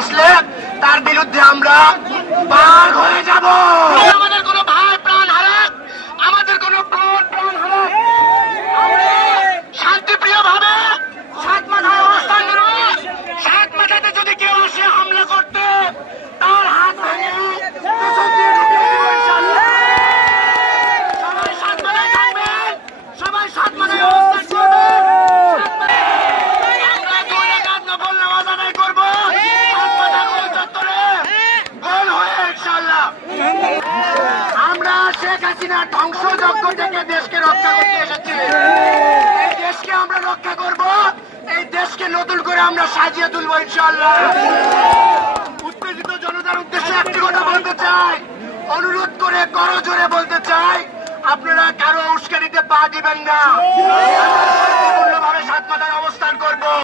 আসলে তার বিরুদ্ধে আমরা বাঘ হয়ে যাব। আমাদের কোনো ভাই প্রাণ হারাক, আমাদের কোনো বোন প্রাণ হারাক, আমরা শান্তিপ্রিয় ভাবে সাত মাথায় অবস্থান নেব। সাত মাথাতে যদি কেউ আসে হামলা করতে, তার হাত ভেঙে পেছন দিয়ে ঢুকিয়ে দেব ইনশাআল্লাহ। সবাই সাত মাথায় থাকবেন, সবাই সাত মাথায় অবস্থান করবেন। আমরা 2 রাকাত নফল নামাজ আদায় করবো সাত মাথা গোল চত্বরে, গোল হয়ে ইনশাআল্লাহ। আমরা শেখ হাসিনার ধ্বংসযজ্ঞ থেকে দেশকে রক্ষা করতে এসেছি। এই দেশকে আমরা রক্ষা করব, এই দেশকে নতুন করে আমরা সাজিয়ে তুলবো ইনশাআল্লাহ। উত্তেজিত জনতার উদ্দেশ্যে একটি কথা বলতে চাই, অনুরোধ করে করজোরে বলতে চাই, আপনারা কারো উস্কানিতে পা দিবেন না। শান্তিপূর্ণভাবে সাত মাথায় অবস্থান করব।